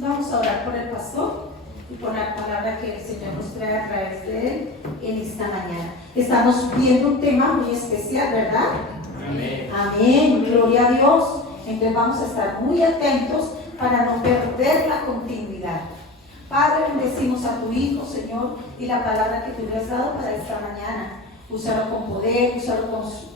Vamos a orar por el pastor y por la palabra que el Señor nos trae a través de él en esta mañana. Estamos viendo un tema muy especial, ¿verdad? Amén. Amén, gloria a Dios. Entonces vamos a estar muy atentos para no perder la continuidad. Padre, bendecimos a tu Hijo, Señor, y la palabra que tú le has dado para esta mañana. Úsalo con poder, úsalo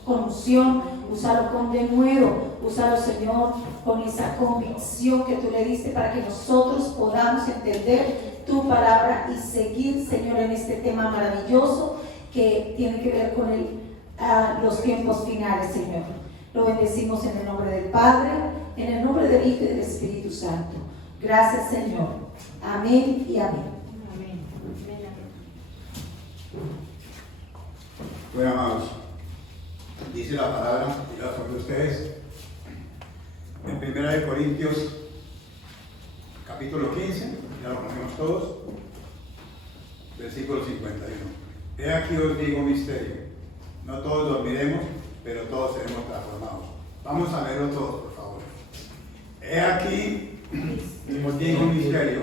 con unción, úsalo con denuedo, úsalo, Señor, con esa convicción que tú le diste para que nosotros podamos entender tu palabra y seguir, Señor, en este tema maravilloso que tiene que ver con los tiempos finales, Señor. Lo bendecimos en el nombre del Padre, en el nombre del Hijo y del Espíritu Santo. Gracias, Señor. Amén y amén. Bueno, amados, dice la palabra, dirá sobre ustedes, en 1 Corintios, capítulo 15, ya lo conocemos todos, versículo 51. He aquí os digo un misterio, no todos dormiremos, pero todos seremos transformados. Vamos a leerlo todo, por favor. He aquí os digo un misterio,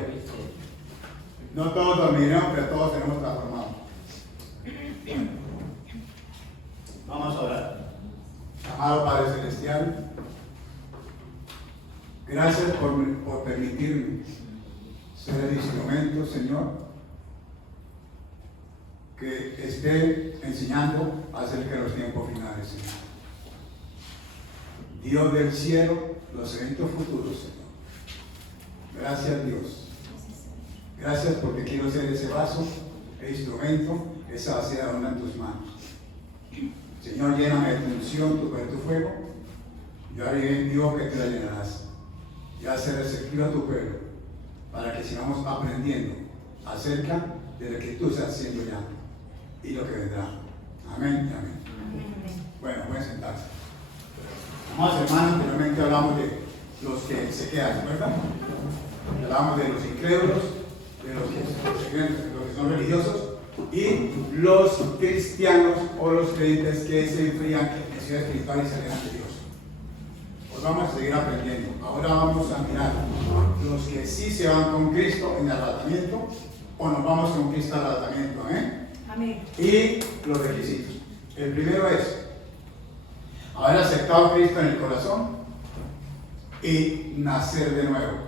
no todos dormiremos, pero todos seremos transformados. Vamos a orar. Amado Padre Celestial, gracias por permitirme ser el instrumento, Señor, que esté enseñando acerca de los tiempos finales, Señor. Dios del cielo, los eventos futuros, Señor. Gracias, Dios. Gracias porque quiero ser ese vaso, el instrumento, esa vasija onda en tus manos. Señor, lléname de tu unción, tu poder, tu fuego. Yo haré en Dios que te la llenarás. Ya se receptivo a tu pueblo, para que sigamos aprendiendo acerca de lo que tú estás haciendo ya y lo que vendrá. Amén y amén. Bueno, pueden sentarse. Amados hermanos, anteriormente hablamos de los que se quedan, ¿verdad? Hablamos de los incrédulos, de los que son religiosos, y los cristianos o los creyentes que se enfrían en ciudad espiritual y se alejan de Dios. Pues vamos a seguir aprendiendo. Ahora vamos a mirar los que sí se van con Cristo en el arrebatamiento o nos vamos con Cristo al arrebatamiento. Amén. Y los requisitos. El primero es haber aceptado a Cristo en el corazón y nacer de nuevo.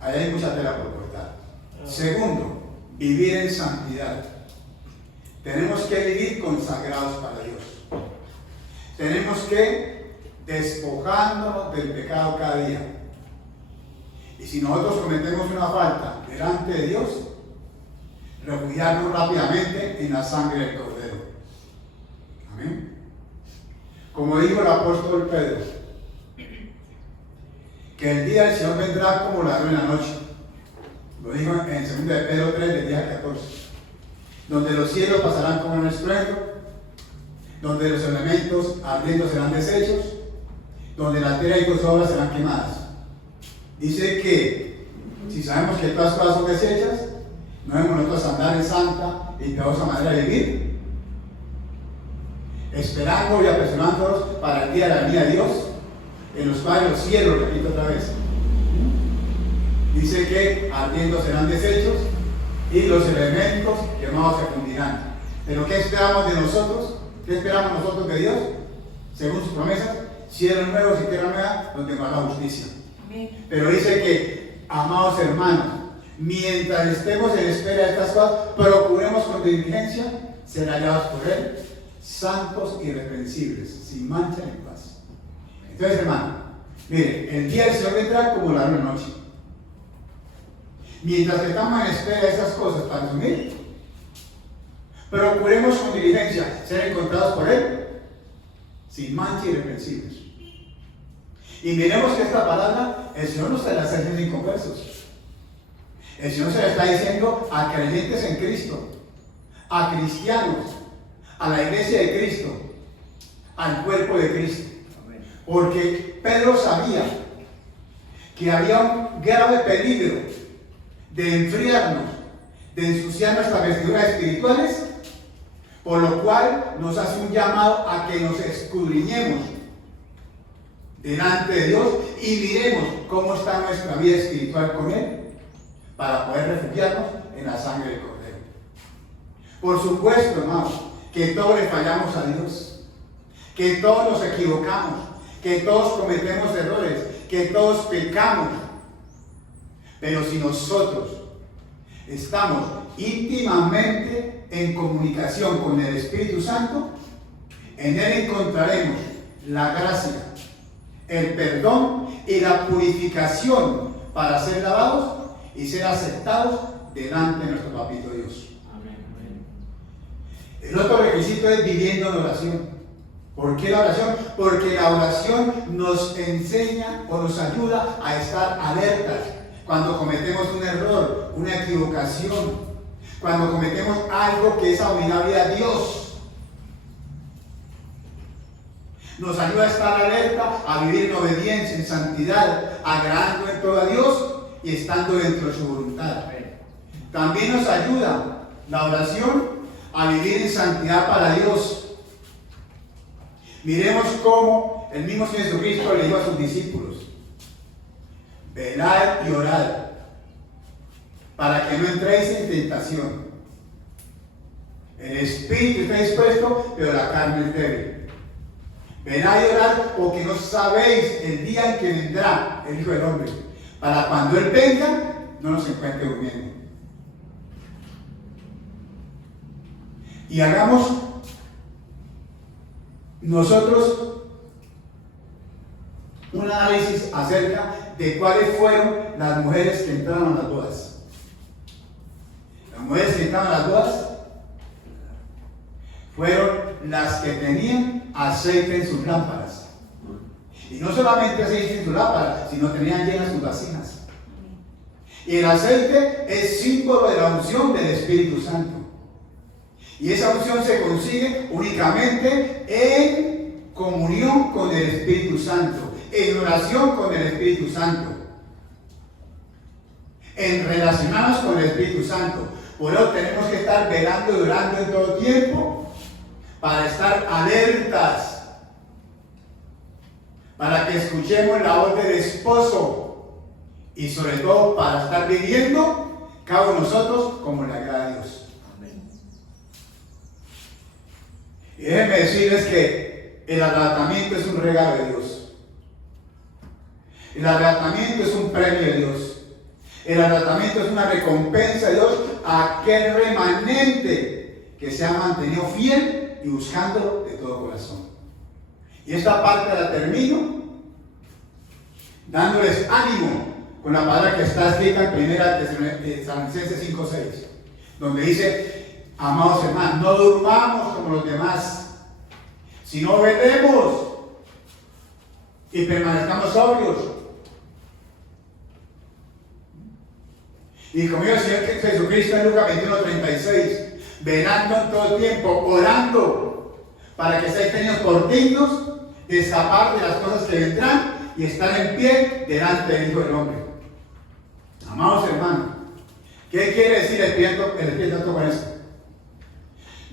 Ahí hay mucha tela por cortar. Segundo, vivir en santidad. Tenemos que vivir consagrados para Dios. Tenemos que despojándonos del pecado cada día. Y si nosotros cometemos una falta delante de Dios, refugiarnos rápidamente en la sangre del Cordero. Amén. Como dijo el apóstol Pedro, que el día del Señor vendrá como ladrón en la noche. Lo dijo en 2 de Pedro 3, del día 14. Donde los cielos pasarán como un estruendo, donde los elementos ardiendo serán deshechos, donde la tierra y sus obras serán quemadas. Dice que si sabemos que todas cosas son deshechas, no debemos nosotros andar en santa y piadosa manera de vivir, esperando y apresurándonos para el día de la venida de Dios, en los cuales los cielos, repito otra vez, dice que ardiendo serán deshechos y los elementos quemados se fundirán. Pero ¿qué esperamos de nosotros? ¿Qué esperamos nosotros de Dios? Según sus promesas, cielos nuevos y tierra nueva donde va la justicia. Amén. Pero dice que, amados hermanos, mientras estemos en espera de estas cosas, procuremos con diligencia ser hallados por Él, santos y irreprensibles, sin mancha ni paz. Entonces, hermano, mire, el día del Señor vendrá como la noche. Mientras que estamos en espera de esas cosas para asumir, procuremos con diligencia ser encontrados por Él, sin mancha y irreprensibles. Y miremos que esta palabra, el Señor no se la está diciendo inconversos. El Señor se la está diciendo a creyentes en Cristo, a cristianos, a la iglesia de Cristo, al cuerpo de Cristo. Porque Pedro sabía que había un grave peligro de enfriarnos, de ensuciar nuestras vestiduras espirituales, por lo cual nos hace un llamado a que nos escudriñemos delante de Dios y miremos cómo está nuestra vida espiritual con Él para poder refugiarnos en la sangre del Cordero. Por supuesto, hermanos, que todos le fallamos a Dios, que todos nos equivocamos, que todos cometemos errores, que todos pecamos. Pero si nosotros estamos íntimamente en comunicación con el Espíritu Santo, en Él encontraremos la gracia, el perdón y la purificación para ser lavados y ser aceptados delante de nuestro Papito Dios. Amén. El otro requisito es viviendo en oración. ¿Por qué la oración? Porque la oración nos enseña o nos ayuda a estar alertas cuando cometemos un error, una equivocación, cuando cometemos algo que es abominable a Dios. Nos ayuda a estar alerta, a vivir en obediencia, en santidad, agradando en todo a Dios y estando dentro de su voluntad. También nos ayuda la oración a vivir en santidad para Dios. Miremos cómo el mismo Señor Jesucristo le dijo a sus discípulos: velad y orad, para que no entréis en tentación. El espíritu está dispuesto, pero la carne es débil. Velad y orad, porque no sabéis el día en que vendrá el Hijo del Hombre, para cuando Él venga, no nos encuentre durmiendo. Y hagamos nosotros un análisis acerca de cuáles fueron las mujeres que entraron a las bodas. Las mujeres que entraron a las bodas fueron las que tenían aceite en sus lámparas. Y no solamente aceite en sus lámparas, sino tenían llenas sus vasijas. Y el aceite es símbolo de la unción del Espíritu Santo. Y esa unción se consigue únicamente en comunión con el Espíritu Santo, en oración con el Espíritu Santo, en relacionarnos con el Espíritu Santo. Por eso tenemos que estar velando y orando en todo tiempo, para estar alertas, para que escuchemos la voz del esposo y sobre todo para estar viviendo cada uno de nosotros como le agrada a Dios. Y déjenme decirles que el arrebatamiento es un regalo de Dios. El arrebatamiento es un premio de Dios. El arrebatamiento es una recompensa de Dios a aquel remanente que se ha mantenido fiel y buscándolo de todo corazón. Y esta parte la termino dándoles ánimo con la palabra que está escrita en 1 Tesalonicenses 5:6, donde dice: amados hermanos, no durmamos como los demás, sino velemos y permanezcamos sobrios. Y como dijo el Señor Jesucristo en Lucas 21:36, velando en todo el tiempo, orando, para que seáis tenidos por dignos de escapar de las cosas que vendrán y estar en pie delante del Hijo del Hombre. Amados hermanos, ¿qué quiere decir el Espíritu Santo con eso?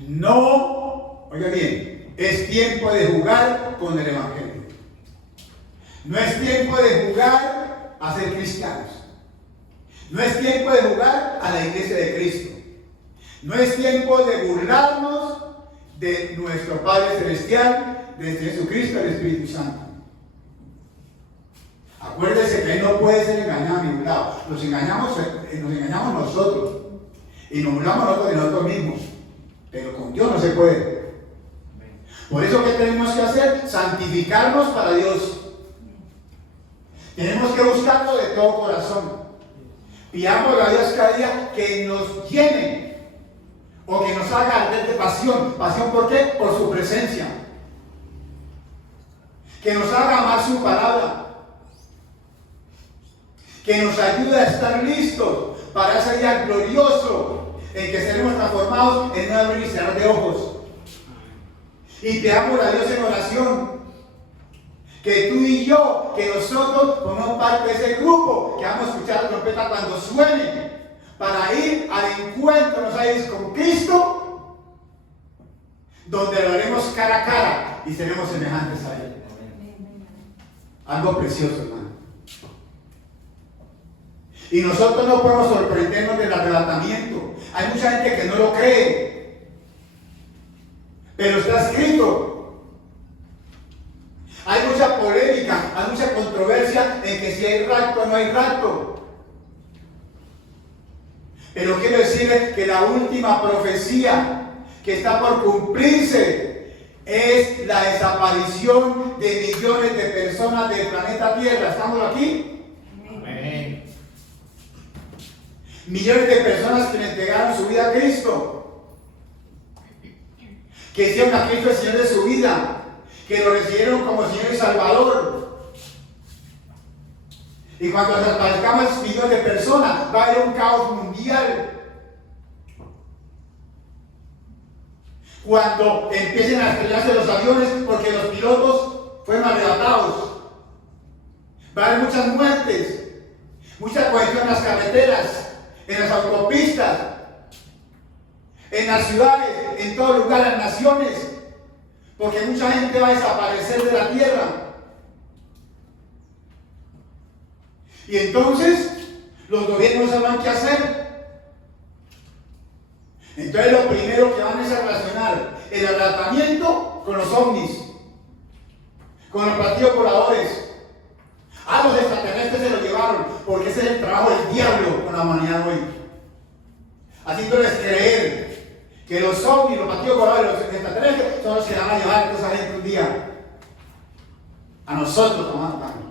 No, oiga bien, es tiempo de jugar con el Evangelio. No es tiempo de jugar a ser cristianos. No es tiempo de jugar a la iglesia de Cristo. No es tiempo de burlarnos de nuestro Padre Celestial, de Jesucristo, el Espíritu Santo. Acuérdese que Él no puede ser engañado ni burlado. Nos engañamos nosotros. Y nos burlamos nosotros de nosotros mismos. Pero con Dios no se puede. Por eso, ¿qué tenemos que hacer? Santificarnos para Dios. Tenemos que buscarlo de todo corazón. Pidamos a Dios cada día que nos llene o que nos haga arder de pasión. ¿Pasión por qué? Por su presencia. Que nos haga amar su palabra. Que nos ayude a estar listos para ese día glorioso en que seremos transformados en un abrir y cerrar de ojos. Y pidamos a Dios en oración que tú y yo, que nosotros formamos parte de ese grupo que vamos a escuchar la trompeta cuando suene, para ir al encuentro, ¿no sabes?, con Cristo, donde lo haremos cara a cara y seremos semejantes a Él. Algo precioso, hermano. Y nosotros no podemos sorprendernos del arrebatamiento. Hay mucha gente que no lo cree, pero está escrito. Hay mucha polémica, hay mucha controversia en que si hay rapto o no hay rapto. Pero quiero decirles que la última profecía que está por cumplirse es la desaparición de millones de personas del planeta Tierra. ¿Estamos aquí? Amén. Millones de personas que le entregaron su vida a Cristo, que hicieron a Cristo el Señor de su vida, que lo recibieron como Señor y Salvador. Y cuando desaparezcamos millones de personas, va a haber un caos mundial. Cuando empiecen a estrellarse los aviones porque los pilotos fueron arrebatados, va a haber muchas muertes, mucha congestión en las carreteras, en las autopistas, en las ciudades, en todo lugar, en las naciones, porque mucha gente va a desaparecer de la tierra. Y entonces los gobiernos no saben qué hacer. Entonces lo primero que van es a relacionar el arrebatamiento con los ovnis, con los platillos voladores. Los extraterrestres se lo llevaron, porque ese es el trabajo del diablo con la humanidad hoy, haciéndoles creer que los ovnis, los platillos voladores, los extraterrestres son los que van a llevar a esa gente un día a nosotros, hermano.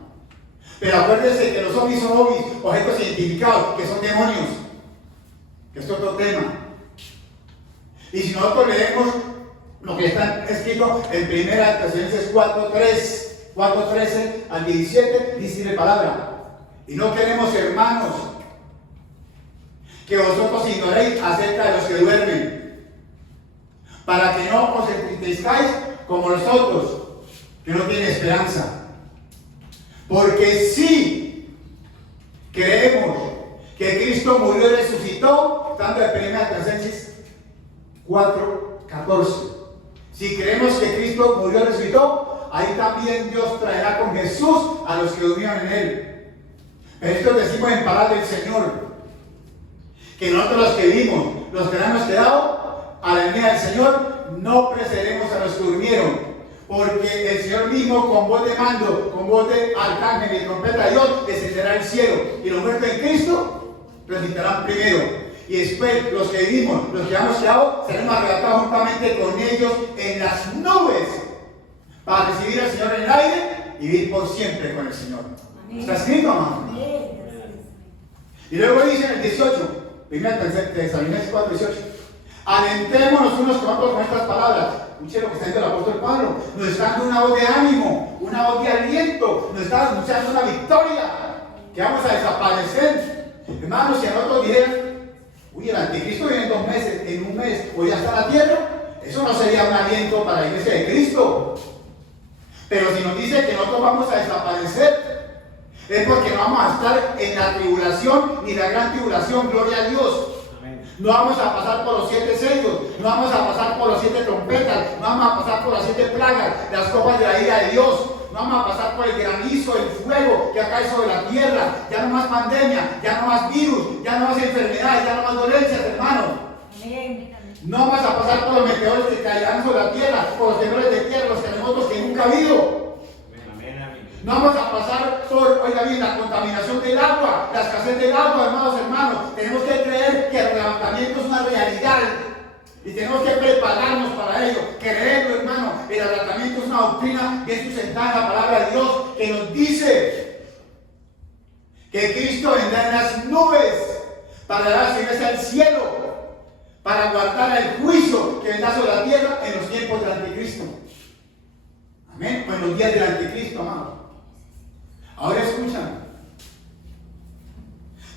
Pero acuérdense que los ovnis son ovnis, objetos identificados, que son demonios, que es otro tema. Y si nosotros leemos lo que está escrito en 1 Tesalonicenses 4:13 al 17, dice la palabra: y no queremos, hermanos, que vosotros ignoréis acerca de los que duermen, para que no os entristezcáis como los otros, que no tienen esperanza. Porque si creemos que Cristo murió y resucitó, tanto de 1 Tesalonicenses 4:14, si creemos que Cristo murió y resucitó, ahí también Dios traerá con Jesús a los que durmieron en Él. Pero esto decimos en palabra del Señor, que nosotros los que vimos, los que hemos quedado a la venida del Señor, no precederemos a los que durmieron. Porque el Señor mismo, con voz de mando, con voz de arcángel y trompeta de Dios, descenderá al cielo. Y los muertos en Cristo resucitarán primero. Y después, los que vivimos, los que hemos quedado, seremos arrebatados juntamente con ellos en las nubes, para recibir al Señor en el aire y vivir por siempre con el Señor. Amén. ¿Está escrito, amado? Y luego dice en el 18, 1 Tesalonicenses 4:18: alentémonos unos con otros con estas palabras. Escuche lo que está diciendo el apóstol Pablo. Nos está dando una voz de ánimo, una voz de aliento, nos está anunciando una victoria, que vamos a desaparecer. Hermanos, si a nosotros dijeran: uy, el anticristo viene en 2 meses, en 1 mes, o ya está en la tierra, eso no sería un aliento para la iglesia de Cristo. Pero si nos dice que nosotros vamos a desaparecer, es porque no vamos a estar en la tribulación ni la gran tribulación, gloria a Dios. No vamos a pasar por los 7 sellos, no vamos a pasar por las 7 trompetas, no vamos a pasar por las 7 plagas, las copas de la ira de Dios, no vamos a pasar por el granizo, el fuego que cae sobre la tierra. Ya no más pandemia, ya no más virus, ya no más enfermedades, ya no más dolencias, hermanos. No vamos a pasar por los meteores que caerán sobre la tierra, por los temblores de tierra, los terremotos que nunca ha habido. No vamos a pasar por, oiga bien, la contaminación del agua, la escasez del agua, hermanos. Tenemos que creer que el levantamiento es una realidad y tenemos que prepararnos para ello. Creerlo, hermano. El levantamiento es una doctrina bien sustentada en la palabra de Dios, que nos dice que Cristo vendrá en las nubes para dar a su iglesia al cielo, para guardar el juicio que vendrá sobre la tierra en los tiempos del anticristo. Amén. O en los días del anticristo, amado. Ahora escuchan.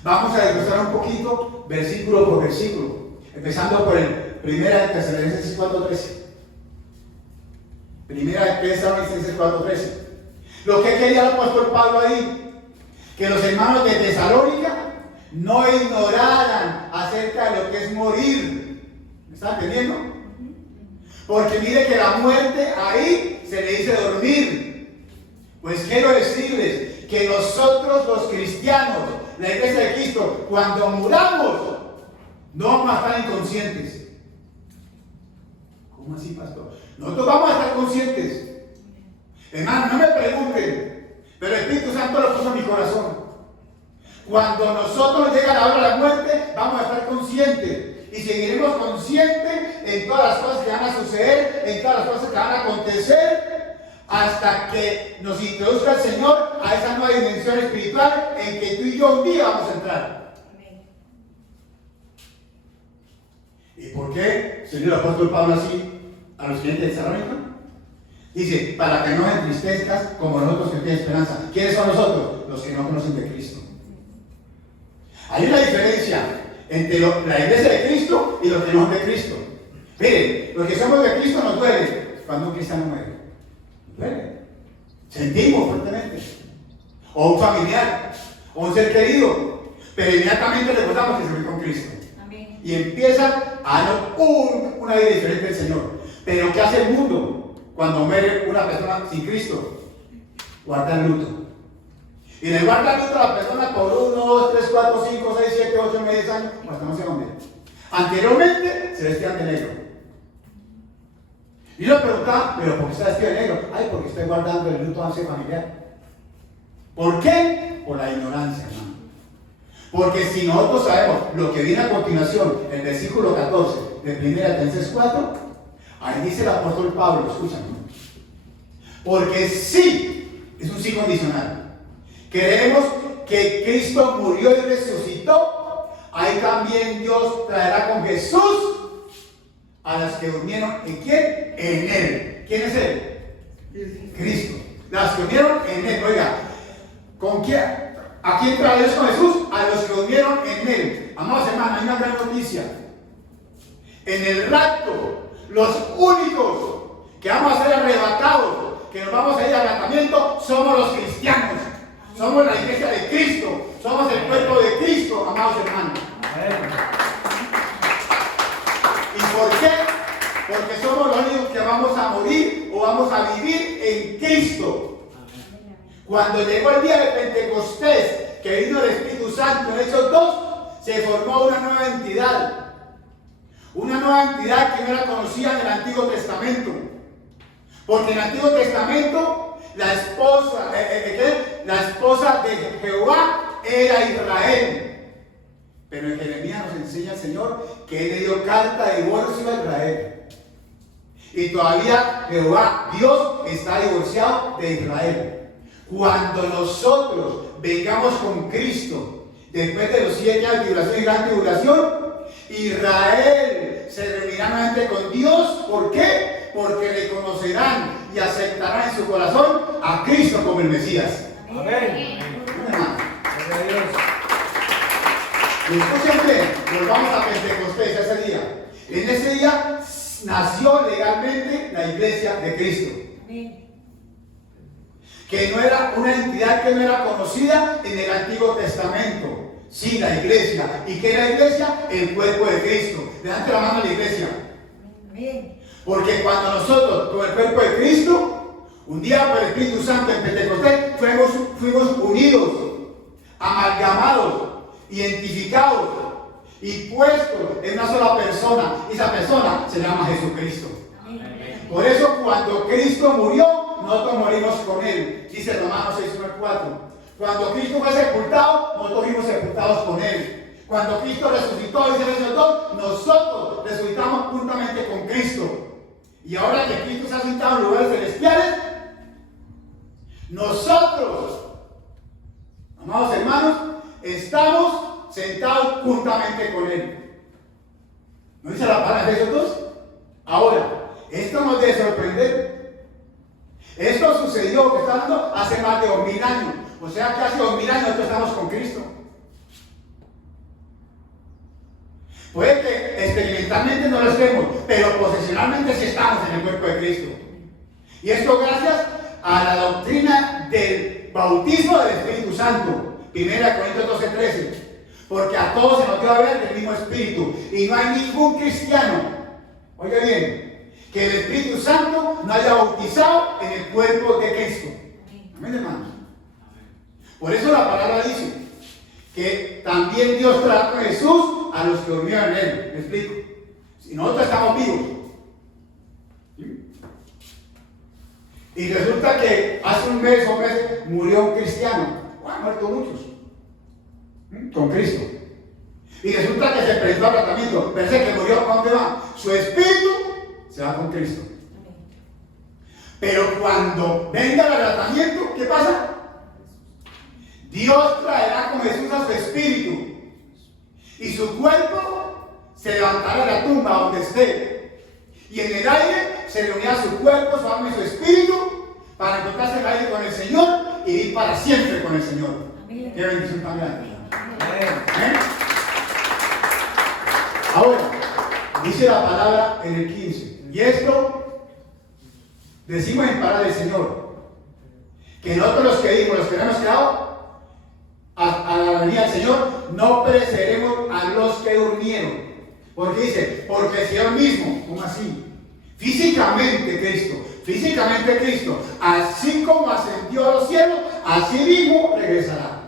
Vamos a desglosar un poquito, versículo por versículo, empezando por el 1 Tesalonicenses 4:13. 1 Tesalonicenses 4:13. Lo que quería el apóstol Pablo ahí, que los hermanos de Tesalónica no ignoraran acerca de lo que es morir. ¿Me están entendiendo? Porque mire que la muerte ahí se le dice dormir. Pues quiero decirles que nosotros los cristianos, la iglesia de Cristo, cuando muramos, no vamos a estar inconscientes. ¿Cómo así, pastor? Nosotros vamos a estar conscientes. Hermano, no me pregunten, pero el Espíritu Santo lo puso en mi corazón. Cuando nosotros llega la hora de la muerte, vamos a estar conscientes. Y seguiremos conscientes en todas las cosas que van a suceder, en todas las cosas que van a acontecer, hasta que nos introduzca el Señor a esa nueva dimensión espiritual en que tú y yo un día vamos a entrar. ¿Y por qué, señor el apóstol Pablo, así a los clientes de Tesalónica? Dice, para que no os entristezcas como nosotros que tienen esperanza. ¿Quiénes son nosotros? Los que no conocen de Cristo. Hay una diferencia entre la iglesia de Cristo y los que no son de Cristo. Miren, los que somos de Cristo nos duele cuando un cristiano muere. Nos duele. Sentimos fuertemente. O un familiar, o un ser querido. Pero inmediatamente recordamos que se murió con Cristo. Amén. Y empieza a dar una vida diferente del Señor. Pero ¿qué hace el mundo cuando muere una persona sin Cristo? Guarda el luto. Y le guarda el luto a la persona por 1, 2, 3, 4, 5, 6, 7, 8, 9, 10 años, hasta no sé dónde. Anteriormente se vestían de negro. Y yo preguntaba, ¿pero por qué está vestido de negro? Ay, porque estoy guardando el luto a ese familiar. ¿Por qué? Por la ignorancia, hermano. Porque si nosotros sabemos lo que viene a continuación, el versículo 14 de 1 Tesalonicenses 4, ahí dice el apóstol Pablo, escúchame. Porque sí, es un sí condicional. Creemos que Cristo murió y resucitó. Ahí también Dios traerá con Jesús a las que durmieron. ¿En quién? En Él. ¿Quién es Él? Cristo. Las que durmieron en Él. Oiga, ¿con quién? ¿A quién trae Dios con Jesús? A los que durmieron en Él. Amados hermanos, hay una gran noticia. En el rapto, los únicos que vamos a ser arrebatados, que nos vamos a ir al arrebatamiento, somos los cristianos. Somos la iglesia de Cristo. Somos el cuerpo de Cristo, amados hermanos. ¿Y por qué? Porque somos los únicos que vamos a morir o vamos a vivir en Cristo. Cuando llegó el día de Pentecostés, que vino el Espíritu Santo en Hechos 2, se formó una nueva entidad. Una nueva entidad que no era conocida en el Antiguo Testamento. Porque en el Antiguo Testamento la esposa de Jehová era Israel. Pero en Jeremías nos enseña el Señor que Él le dio carta de divorcio a Israel. Y todavía Jehová, Dios, está divorciado de Israel. Cuando nosotros vengamos con Cristo, después de los 7 años de tribulación y gran tribulación, Israel se reunirá nuevamente con Dios. ¿Por qué? Porque reconocerán y aceptarán en su corazón a Cristo como el Mesías. Amén. Y escuchen bien, nos vamos a Pentecostés ese día. En ese día nació legalmente la iglesia de Cristo. Que no era una entidad que no era conocida en el Antiguo Testamento. Sí, la iglesia. ¿Y qué era la iglesia? El cuerpo de Cristo. Levante la mano a la iglesia. Porque cuando nosotros, con el cuerpo de Cristo, un día por el Espíritu Santo en Pentecostés, fuimos unidos, amalgamados, identificados y puestos en una sola persona. Y esa persona se llama Jesucristo. Por eso cuando Cristo murió, nosotros morimos con Él. Dice Romanos 6:4. Cuando Cristo fue sepultado, nosotros fuimos sepultados con Él. Cuando Cristo resucitó, dice Efesios 2, nosotros resucitamos juntamente con Cristo. Y ahora que Cristo se ha sentado en lugares celestiales, nosotros, amados hermanos, estamos sentados juntamente con Él. ¿No dice la palabra de Efesios 2? Ahora, esto nos debe sorprender. Esto sucedió, que está hablando, hace más de 2000 años. O sea que hace 2000 años nosotros estamos con Cristo. Puede que experimentalmente no lo estemos, pero posesionalmente sí estamos en el cuerpo de Cristo. Y esto gracias a la doctrina del bautismo del Espíritu Santo. 1 Corintios 12:13. Porque a todos se nos dio a ver el mismo Espíritu. Y no hay ningún cristiano, oiga bien, que el Espíritu Santo no haya bautizado en el cuerpo de Cristo. Amén, hermanos. Por eso la palabra dice que que también Dios trajo a Jesús a los que durmieron en él. ¿Me explico? Si nosotros estamos vivos, ¿sí? Y resulta que hace un mes o meses murió un cristiano, han muerto muchos, ¿sí? Con Cristo. Y resulta que se presentó al tratamiento, pero ese que murió, ¿a dónde va? Su espíritu se va con Cristo. Pero cuando venga el tratamiento, ¿qué pasa? Dios traerá con Jesús a su espíritu y su cuerpo se levantará de la tumba donde esté, y en el aire se reunirá su cuerpo, su alma y su espíritu para encontrarse en el aire con el Señor y ir para siempre con el Señor. Amén. Qué bendición tan grande. ¿Eh? Ahora, dice la palabra en el 15, y esto decimos en palabra del Señor, que nosotros los que dimos, los que no hemos quedado a la venida del Señor, no pereceremos a los que durmieron. Porque dice, porque el Señor mismo, ¿cómo así? Físicamente Cristo, así como ascendió a los cielos, así mismo regresará.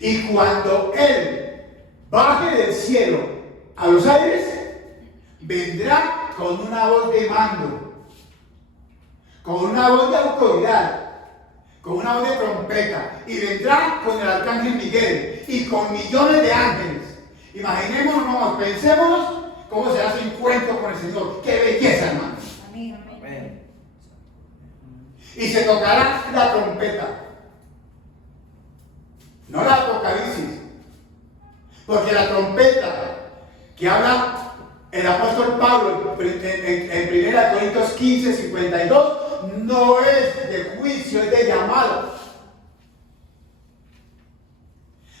Y cuando Él baje del cielo a los aires, vendrá con una voz de mando, con una voz de autoridad, con una voz de trompeta, y vendrá con el arcángel Miguel y con millones de ángeles. Imaginémonos, pensemos cómo será su encuentro con el Señor. ¡Qué belleza, hermanos! Amén. Y se tocará la trompeta, no la Apocalipsis, porque la trompeta que habla el apóstol Pablo en 1 Corintios 15, 52, no es de juicio, es de llamado.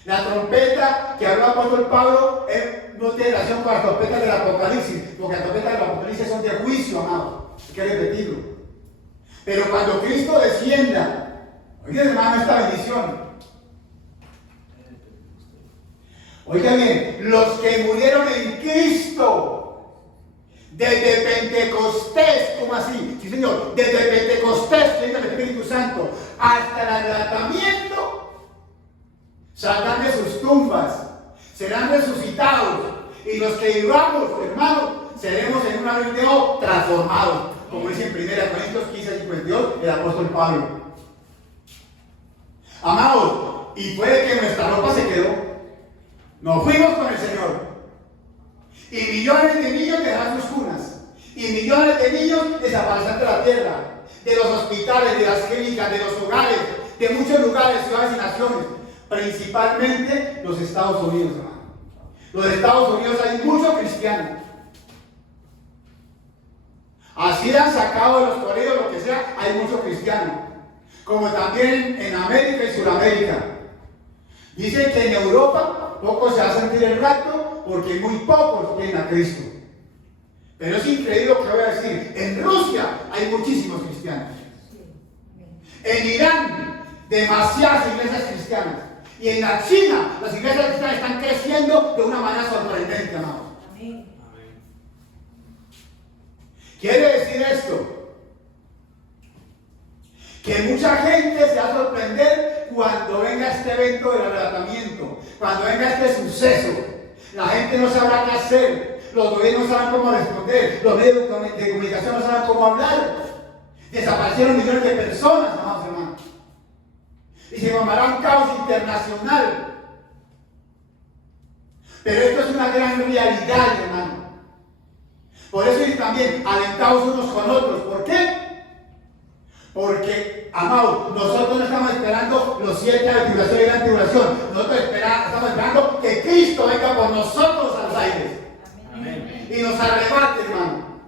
La trompeta que habló el apóstol Pablo no tiene relación con las trompetas del Apocalipsis, porque las trompetas del Apocalipsis son de juicio, amado. Hay que repetirlo. Pero cuando Cristo descienda, oigan, hermano, esta bendición. Oigan bien, los que murieron en Cristo desde Pentecostés, ¿cómo así? Sí, Señor, desde Pentecostés, que es el Espíritu Santo, hasta el arrebatamiento, saldrán de sus tumbas, serán resucitados, y los que vivamos, hermanos, seremos en un abrir de ojos transformados, como dice en 1 Corintios 15, 52, el apóstol Pablo. Amados, y puede que nuestra ropa se quedó. Nos fuimos con el Señor. Y millones de niños dejarán sus cunas. Y millones de niños desaparecerán de la tierra, de los hospitales, de las clínicas, de los hogares, de muchos lugares, ciudades y naciones. Principalmente los Estados Unidos, hermano. Los Estados Unidos hay muchos cristianos. Así han sacado de los colegios, lo que sea, hay muchos cristianos. Como también en América y Sudamérica. Dicen que en Europa pocos se va a sentir el rapto porque muy pocos tienen a Cristo. Pero es increíble lo que voy a decir. En Rusia hay muchísimos cristianos. En Irán, demasiadas iglesias cristianas. Y en la China, las iglesias cristianas están creciendo de una manera sorprendente, amados. Quiere decir esto, que mucha gente se va a sorprender cuando venga este evento del arrebatamiento, cuando venga este suceso. La gente no sabrá qué hacer, los gobiernos no saben cómo responder, los medios de comunicación no saben cómo hablar. Desaparecieron millones de personas, amados hermanos. Y se formará un caos internacional. Pero esto es una gran realidad, hermano. Por eso es también alentados unos con otros. ¿Por qué? Porque, amados, nosotros no estamos esperando los 7 años de tribulación y gran tribulación. Nosotros estamos esperando que Cristo venga por nosotros a los aires. Amén. Y nos arrebate, hermano.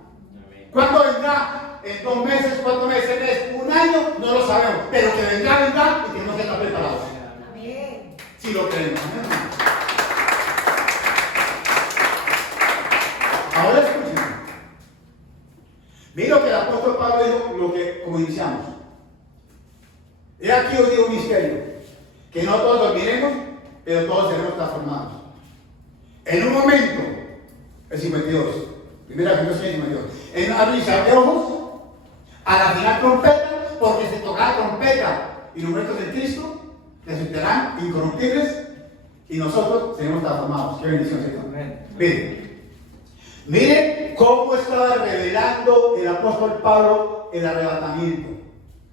¿Cuándo vendrá? En 2 meses, 4 meses, 1 año, no lo sabemos. Pero que vendrá y tenemos que estar preparados. Amén. Si lo creemos. Ahora escuchen. Mira lo que el apóstol Pablo dijo, como iniciamos. He aquí os digo un misterio, que no todos dormiremos, pero todos seremos transformados. En un momento, el 52, primera Corintios 52, en abrir de ojos, a la final trompeta, porque se tocará trompeta y los muertos en Cristo resucitarán incorruptibles y nosotros seremos transformados. Qué bendición, Señor. Miren cómo estaba revelando el apóstol Pablo el arrebatamiento,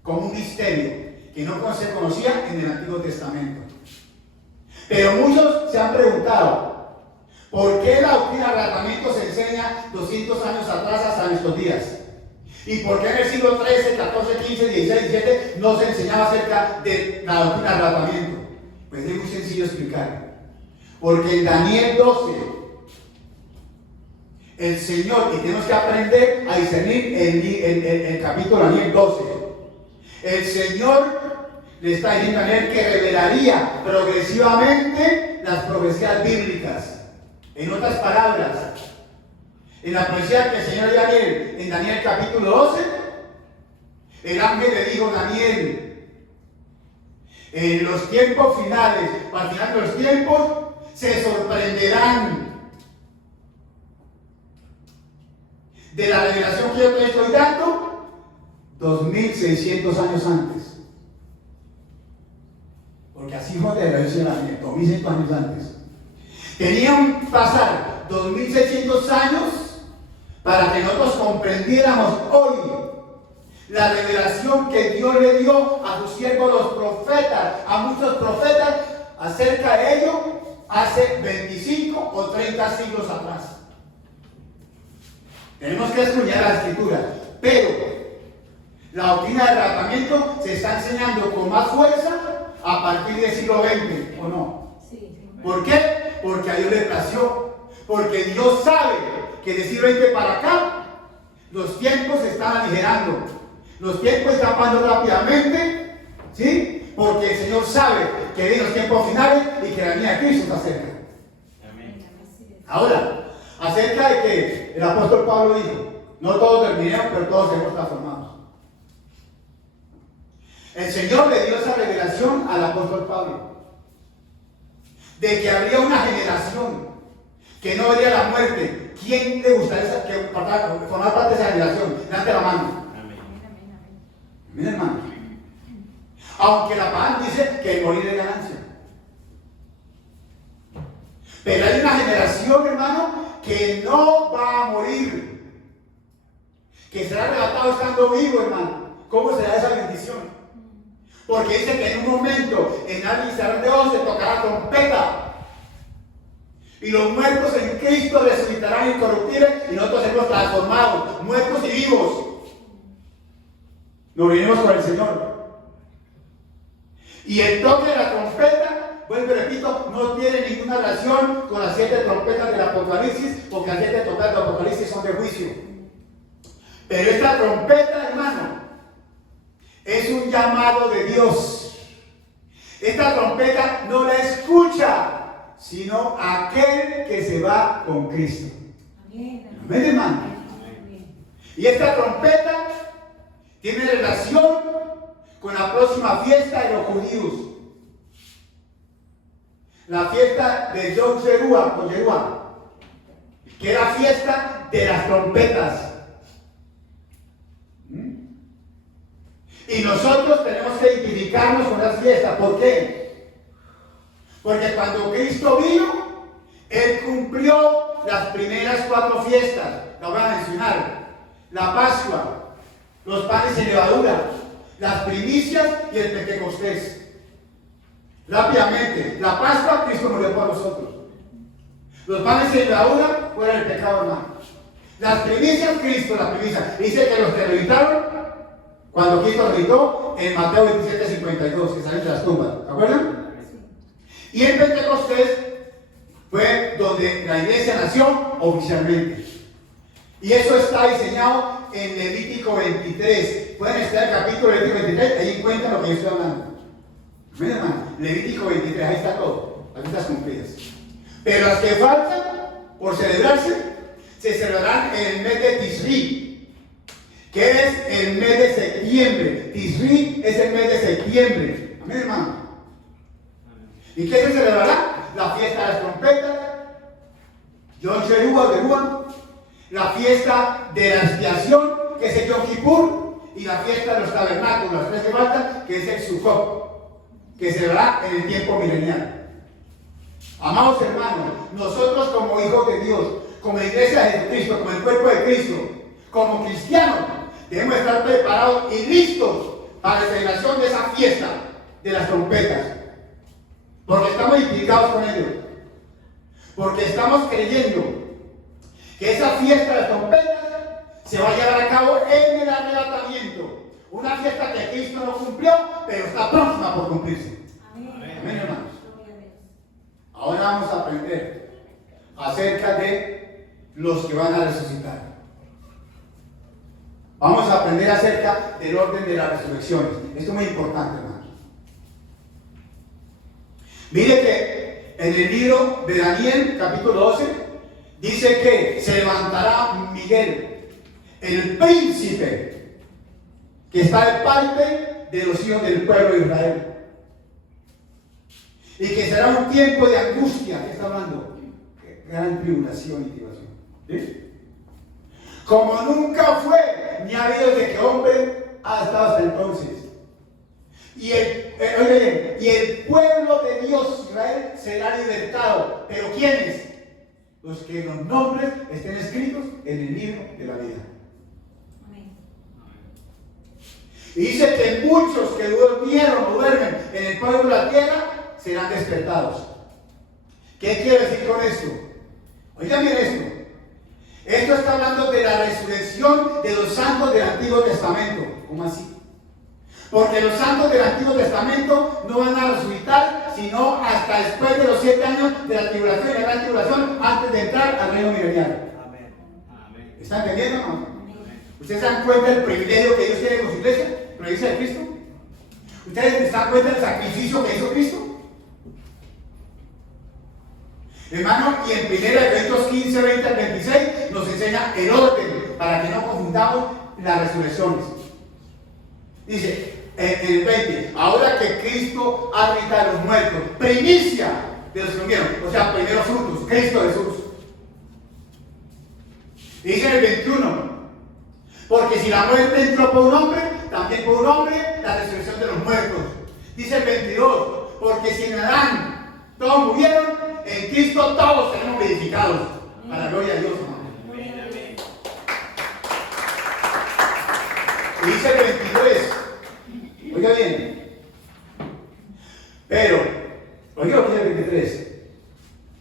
como un misterio que no se conocía en el Antiguo Testamento. Pero muchos se han preguntado, ¿por qué la doctrina del arrebatamiento se enseña 200 años atrás hasta nuestros días? ¿Y por qué en el siglo XIII, XIV, XV, XVI, XVII no se enseñaba acerca de la doctrina del arrebatamiento? Pues es muy sencillo explicar. Porque en Daniel 12, el Señor, y tenemos que aprender a discernir el capítulo Daniel 12, el Señor le está diciendo a Daniel que revelaría progresivamente las profecías bíblicas. En otras palabras, en la profecía que el Señor dio a Daniel, en Daniel capítulo 12, el ángel le dijo a Daniel, en los tiempos finales, al final de los tiempos, se sorprenderán de la revelación que yo te estoy dando 2600 años antes. Porque así fue la revelación de Daniel, 2600 años antes. Tenían que pasar 2600 años para que nosotros comprendiéramos hoy la revelación que Dios le dio a sus siervos los profetas, a muchos profetas, acerca de ello hace 25 o 30 siglos atrás. Tenemos que estudiar la escritura, pero la doctrina del arrebatamiento se está enseñando con más fuerza a partir del siglo XX, ¿o no? Sí. ¿Por qué? Porque a Dios le plació, porque Dios sabe que del siglo XX para acá los tiempos se están aligerando, los tiempos están pasando rápidamente, ¿sí? Porque el Señor sabe que vienen los tiempos finales y que la venida de Cristo está cerca. Amén. Ahora, acerca de que el apóstol Pablo dijo, no todos terminemos, pero todos seremos transformados. El Señor le dio esa revelación al apóstol Pablo, de que habría una generación que no vería la muerte. ¿Quién le gustaría que formar parte de esa generación? Levante la mano. Amén. Mira, hermano. Aunque la palabra dice que el morir es ganancia. Pero hay una generación, hermano, que no va a morir, que será arrebatado estando vivo, hermano. ¿Cómo será esa bendición? Porque dice que en un momento, en el Israel de hoy, se tocará trompeta. Y los muertos en Cristo resucitarán incorruptibles y nosotros seremos transformados, muertos y vivos. Nos uniremos con el Señor. Y el toque de la trompeta, vuelvo y repito, no tiene ninguna relación con las 7 trompetas del Apocalipsis, porque las 7 trompetas del Apocalipsis son de juicio. Pero esta trompeta, hermano, es un llamado de Dios. Esta trompeta no la escucha sino aquel que se va con Cristo. Amén. Amén, hermano. Y esta trompeta tiene relación con la próxima fiesta de los judíos. La fiesta de Yom Teruah, que es la fiesta de las trompetas. Y nosotros tenemos que identificarnos con las fiestas. ¿Por qué? Porque cuando Cristo vino, Él cumplió las primeras 4 fiestas. Las voy a mencionar: la Pascua, los panes sin levadura, las primicias y el Pentecostés. Rápidamente, la Pascua, Cristo murió por nosotros. Los panes sin levadura fueron el pecado, hermano. Las primicias, Cristo, las primicias. Dice que los que resucitaron cuando Cristo resucitó en Mateo 27:52, que salen de las tumbas. ¿Se acuerdan? Y el Pentecostés fue donde la iglesia nació oficialmente. Y eso está diseñado en Levítico 23. Pueden estar en el capítulo Levítico 23, ahí encuentran lo que yo estoy hablando. Miren, hermano, Levítico 23, ahí está todo, las fiestas cumplidas. Pero las que faltan por celebrarse, se celebrarán en el mes de Tisri, que es el mes de septiembre. Tisri es el mes de septiembre. Amén, hermano. ¿Y qué se celebrará? La fiesta de las trompetas, Yom Teruah, la fiesta de la expiación, que es el Yom Kippur, y la fiesta de los tabernáculos, las 3 que faltan, que es el Sukkot, que que se dará en el tiempo milenial. Amados hermanos, nosotros como hijos de Dios, como iglesia de Jesucristo, como el cuerpo de Cristo, como cristianos, debemos estar preparados y listos para la celebración de esa fiesta de las trompetas. Porque estamos implicados con ellos. Porque estamos creyendo que esa fiesta de las trompetas se va a llevar a cabo en el arrebatamiento. Una fiesta que Cristo no cumplió, pero está próxima por cumplirse. Amén. Amén, hermanos. Ahora vamos a aprender acerca de los que van a resucitar. Vamos a aprender acerca del orden de las resurrecciones. Esto es muy importante, hermanos. Mire que en el libro de Daniel, capítulo 12, dice que se levantará Miguel, el príncipe, que está de parte de los hijos del pueblo de Israel. Y que será un tiempo de angustia, ¿qué está hablando? Gran tribulación y tribulación. ¿Sí? Como nunca fue, ni ha habido desde que hombre ha estado hasta entonces. Y el pueblo de Dios, Israel, será libertado. ¿Pero quiénes? Los que los nombres estén escritos en el libro de la vida. Amén. Y dice que muchos que durmieron o duermen en el pueblo de la tierra serán despertados. ¿Qué quiere decir con esto? Oigan bien esto. Esto está hablando de la resurrección de los santos del Antiguo Testamento. ¿Cómo así? Porque los santos del Antiguo Testamento no van a resucitar sino hasta después de los 7 años de la tribulación y la gran tribulación, antes de entrar al reino milenial. Amén. Amén. ¿Están entendiendo, no? Amén. ¿Ustedes se dan cuenta del privilegio que Dios tiene con su iglesia? ¿Con la iglesia de Cristo? ¿Ustedes se dan cuenta del sacrificio que hizo Cristo? Hermano, y en 1 Corintios 15, 20 al 26 nos enseña el orden para que no confundamos las resurrecciones. Dice en el 20, ahora que Cristo ha resucitado a los muertos, primicia de los que durmieron, o sea, primeros frutos, Cristo Jesús. Dice en el 21, porque si la muerte entró por un hombre, también por un hombre la resurrección de los muertos. Dice el 22, porque si en Adán todos murieron, en Cristo todos seremos vivificados. A la gloria de Dios, hermano. Y dice el 23, oiga bien, pero, oiga lo que dice el 23,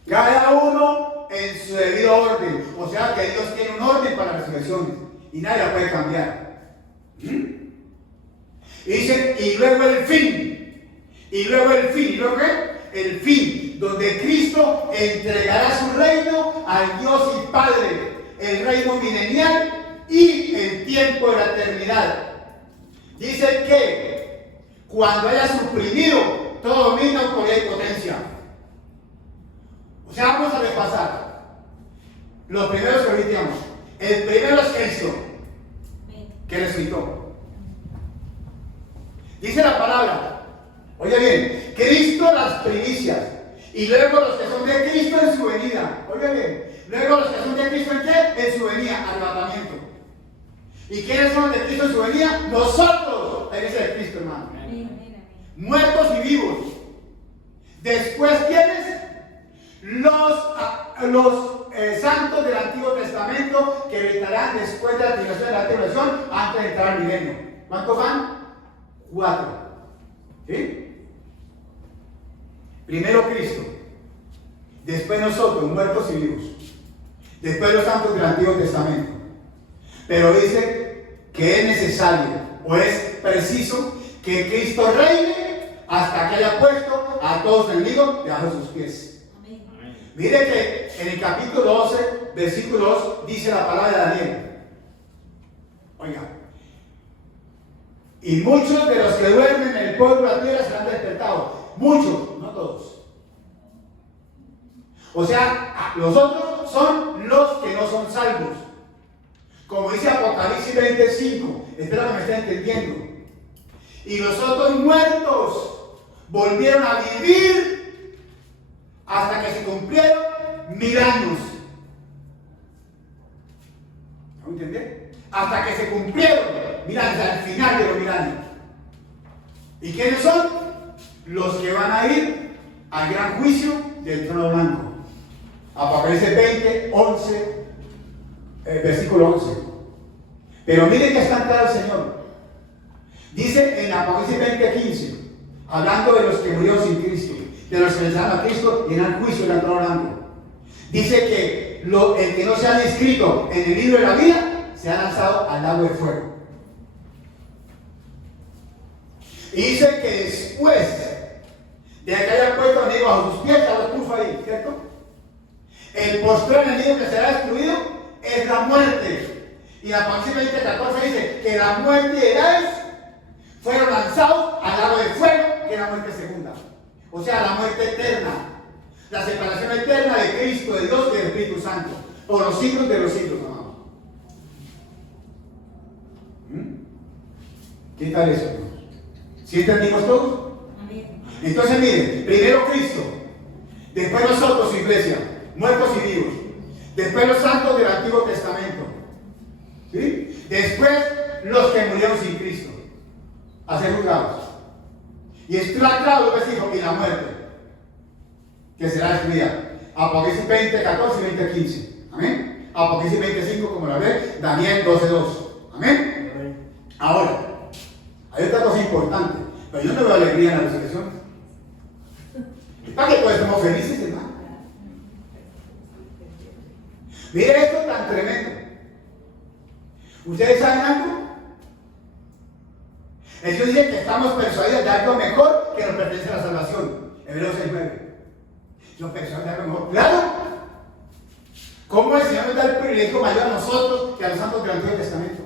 cada uno en su debido orden, o sea que Dios tiene un orden para las resurrecciones y nadie la puede cambiar. Y dice, y luego el fin, y luego el fin, donde Cristo entregará su reino al Dios y Padre, el reino milenial y el tiempo de la eternidad. Dice que cuando haya suprimido todo dominio, autoridad y potencia. O sea, vamos a repasar los primeros que revisamos. El primero es Cristo, que resucitó. Dice la palabra, oye bien, Cristo las primicias. Y luego los que son de Cristo en su venida. Oiga bien. Luego los que son de Cristo en qué? En su venida, arrebatamiento. ¿Y quiénes son de Cristo en su venida? Nosotros, la iglesia de Cristo, hermano. Muertos y vivos. Después, ¿quiénes? Los santos del Antiguo Testamento que visitarán después de la tribulación de la tribulación antes de entrar al milenio. ¿Cuántos van? 4. ¿Sí? Primero Cristo, después nosotros, muertos y vivos, después los santos del Antiguo Testamento. Pero dice que es necesario o es preciso que Cristo reine hasta que haya puesto a todos los enemigos debajo de sus pies. Amén. Mire que en el capítulo 12, versículo 2, dice la palabra de Daniel. Oiga, y muchos de los que duermen en el polvo de la tierra serán despertados. Muchos, no todos. O sea, los otros son los que no son salvos. Como dice Apocalipsis 25, espero que me estén entendiendo. Y los otros muertos volvieron a vivir hasta que se cumplieron 1000 años. ¿No entendés? Hasta que se cumplieron 1000 años, al final de los 1000 años. ¿Y quiénes son? los que van a ir al gran juicio del trono blanco. Apocalipsis 20, 11, versículo 11. Pero miren que está claro el Señor. Dice en Apocalipsis 20, 15, hablando de los que murieron sin Cristo, de los que lanzaron a Cristo y en el juicio del trono blanco. Dice que el que no se ha inscrito en el libro de la vida se ha lanzado al lago de fuego. Y dice que después de que haya puesto enemigo bajo sus pies, ya lo puso ahí, ¿cierto? El postrer enemigo que será destruido es la muerte. Y Apocalipsis 20, 14 dice que la muerte y el Hades fueron lanzados al lago de fuego, que es la muerte segunda. O sea, la muerte eterna. La separación eterna de Cristo, de Dios y del Espíritu Santo. Por los siglos de los siglos, amados. ¿Qué tal eso, hermanos? ¿Sí entendimos todo? Entonces miren, primero Cristo, después nosotros, su iglesia, muertos y vivos, después los santos del Antiguo Testamento, ¿sí? Después los que murieron sin Cristo, a ser juzgados. Y está claro lo que se dijo, y la muerte, que será destruida. Apocalipsis 20, 14 y 20, 15. Amén. Apocalipsis 25, como la ve, Daniel 12, 2. Amén. Ahora, hay otra cosa importante, pero yo no veo alegría en la resurrección. ¿Para qué todos estamos felices, hermano? Mire esto tan tremendo. ¿Ustedes saben algo? Ellos dicen que estamos persuadidos de algo mejor que nos pertenece a la salvación. Hebreos 6:9. Nos persuadidos de algo mejor. ¡Claro! ¿Cómo el Señor nos da el privilegio mayor a nosotros que a los santos del Antiguo Testamento?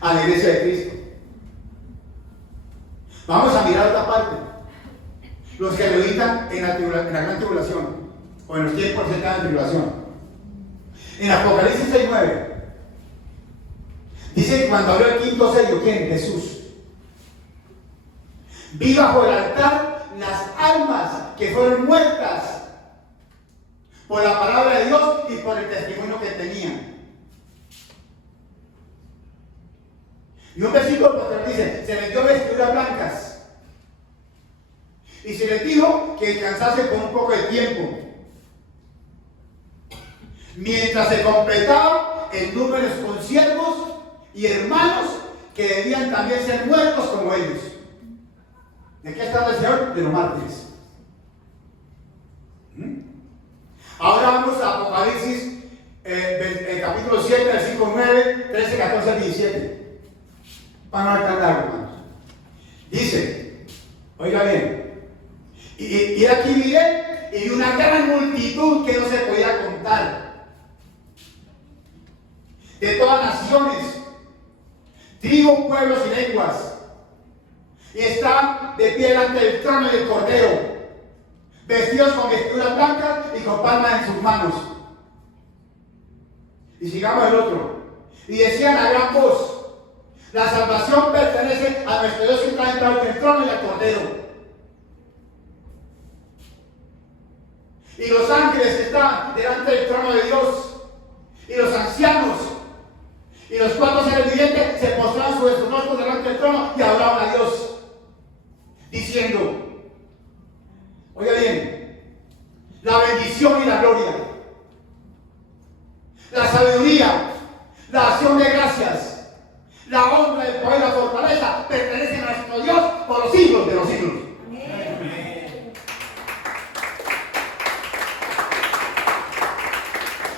A la iglesia de Cristo. Vamos a mirar otra parte. Los que lo editan en la gran tribulación, o en los tiempos de la tribulación. En Apocalipsis 6:9 dice que cuando abrió el quinto sello, ¿quién? Jesús. Vi bajo el altar las almas que fueron muertas por la palabra de Dios y por el testimonio que tenían. Y un versículo posterior dice, se les dio vestiduras blancas y se les dijo que descansase por un poco de tiempo, mientras se completaba el número de sus consiervos y hermanos que debían también ser muertos como ellos. ¿De qué está el Señor? De los mártires. Ahora vamos a Apocalipsis, capítulo 7, versículo 9, 13, 14, 17. Para no alcanzar, hermanos. Dice, oiga bien, y aquí miré, y una gran multitud que no se podía contar, de todas naciones, tribus, pueblos y lenguas, y estaban de pie delante del trono y del Cordero, vestidos con vestiduras blancas y con palmas en sus manos. Y sigamos el otro. Y decían a gran voz, la salvación pertenece a nuestro Dios que está sentado en el trono y al Cordero. Y los ángeles que estaban delante del trono de Dios, y los ancianos, y los cuatro seres vivientes se postraban sobre sus rostros delante del trono y adoraban a Dios, diciendo, oiga bien, la bendición y la gloria, la sabiduría, la acción de gracias, la honra, el poder y la fortaleza pertenecen a nuestro Dios por los siglos de los siglos. Amén.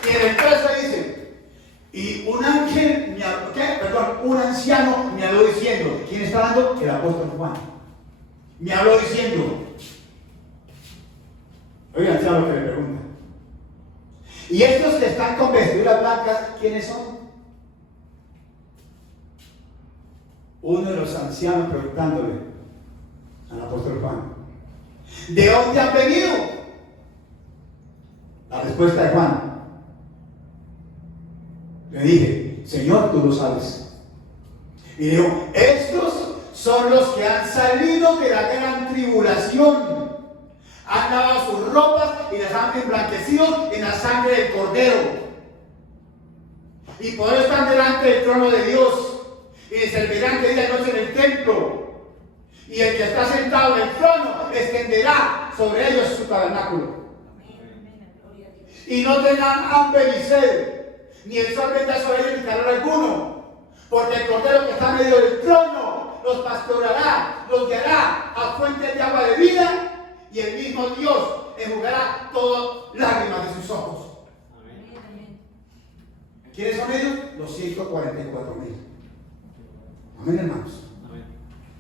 Y en el 13 dice, y un ángel me habló, un anciano me habló diciendo, ¿quién está hablando? El apóstol Juan. Me habló diciendo, oigan, ¿saben lo que le pregunta? Y estos que están con vestiduras blancas, ¿quiénes son? Uno de los ancianos preguntándole al apóstol Juan, ¿de dónde han venido? La respuesta de Juan, le dije, Señor, tú lo sabes. Y dijo, estos son los que han salido de la gran tribulación, han lavado sus ropas y las han emblanquecido en la sangre del Cordero, y por eso están delante del trono de Dios y le servirán de día y noche en el templo. Y el que está sentado en el trono extenderá sobre ellos su tabernáculo. Y no tendrán hambre ni sed, ni el sol vendrá sobre ellos ni calor alguno, porque el cordero que está en medio del trono los pastoreará, los guiará a fuentes de agua de vida, y el mismo Dios enjugará todas lágrimas de sus ojos. ¿Quiénes son ellos? Los 144,000. Amén, hermanos.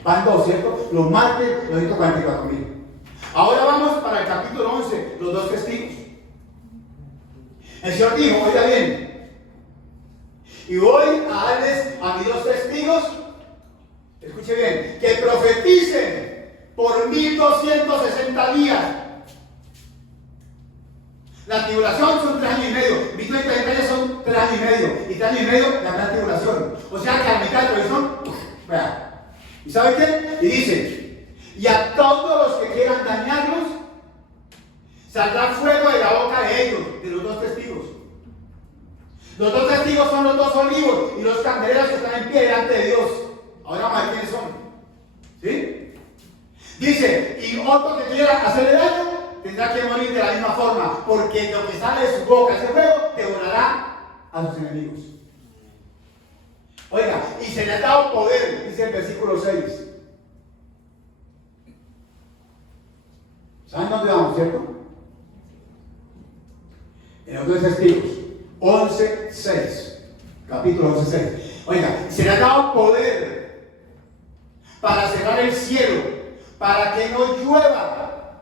Van dos, ¿cierto? Los mártires, los 144,000. Ahora vamos para el capítulo 11, los dos testigos. El Señor dijo, oiga bien, y voy a darles a mis dos testigos, escuche bien, que profeticen por 1260 días. La tribulación son 3 años y medio, 1230 días son 3 años y medio, y 3 años y medio la gran tribulación. O sea que a mitad de la tribulación, vea. ¿Y sabe qué? Y dice, y a todos los que quieran dañarlos, saldrá fuego de la boca de ellos, de los dos testigos. Los dos testigos son los dos olivos y los candeleros que están en pie delante de Dios. Ahora vamos a ver quiénes son. ¿Sí? Dice, y otro que quiera hacerle daño, tendrá que morir de la misma forma, porque lo que sale de su boca, ese fuego, devorará a sus enemigos. Oiga, y se le ha dado poder, dice el versículo 6. ¿Saben dónde vamos, cierto? En los dos testigos, 11:6, capítulo 11:6. Oiga, se le ha dado poder para cerrar el cielo, para que no llueva,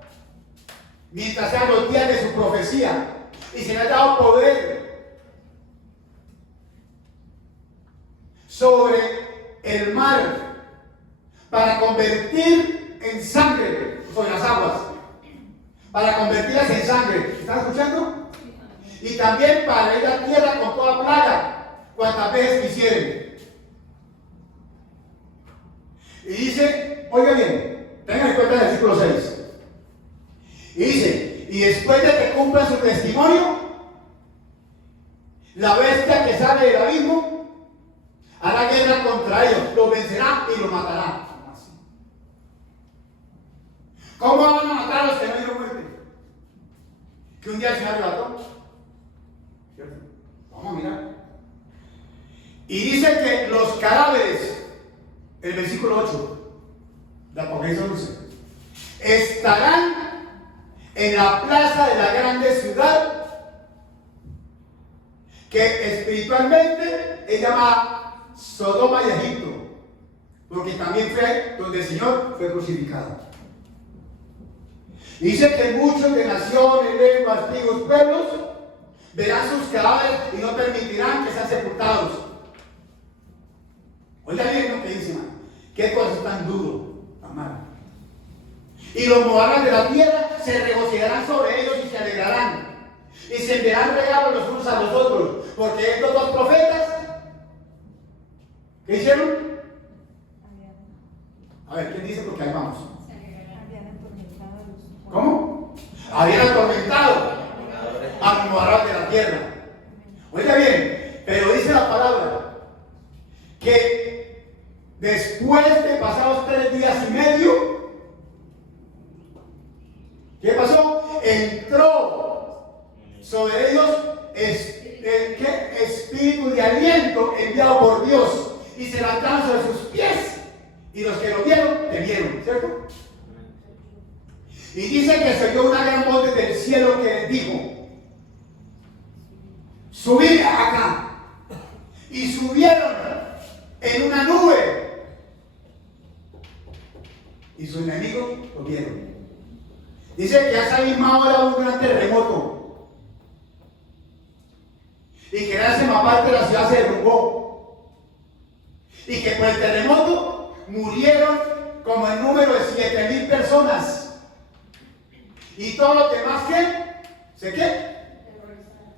mientras sean los días de su profecía. Y se le ha dado poder sobre el mar, para convertir en sangre, sobre las aguas, para convertirlas en sangre. ¿Están escuchando? Y también para ir a la tierra con toda plaga, cuantas veces quisieren. Y dice, oiga bien, tengan en cuenta el versículo 6. Y dice, y después de que cumplan su testimonio, la bestia que sale del abismo hará guerra contra ellos, los vencerá y los matará. ¿Cómo van a matar a los que no dieron muerte? Que un día el Señor arrebató. ¿Cierto? Vamos a mirar. Y dice que los cadáveres, el versículo 8 de Apocalipsis 11, estarán en la plaza de la grande ciudad, que espiritualmente es llamada Sodoma y Egipto, porque también fue donde el Señor fue crucificado. Dice que muchos de naciones, lenguas, tribus, pueblos verán sus cadáveres y no permitirán que sean sepultados. Oiga bien lo que dice, man. Qué cosa tan duro, amado. Y los moradores de la tierra se regocijarán sobre ellos y se alegrarán. Y se enviarán regalos los unos a los otros, porque estos dos profetas, ¿qué hicieron? A ver, ¿quién dice? Porque ahí vamos. ¿Cómo? Habían atormentado a los moradores de la tierra. Oiga bien, pero dice la palabra que después de pasados 3 días y medio, ¿qué pasó? Entró sobre ellos espíritu de aliento enviado por Dios, y se levantaron sobre sus pies, y los que lo vieron, temieron, ¿cierto? Y dice que se oyó una gran voz desde el cielo que dijo: subid acá. Y subieron en una nube, y sus enemigos lo vieron. Dice que a esa misma hora hubo un gran terremoto, y que en esa misma parte de la ciudad se derrumbó, y que por el terremoto murieron como el número de 7,000 personas. Y todos los demás,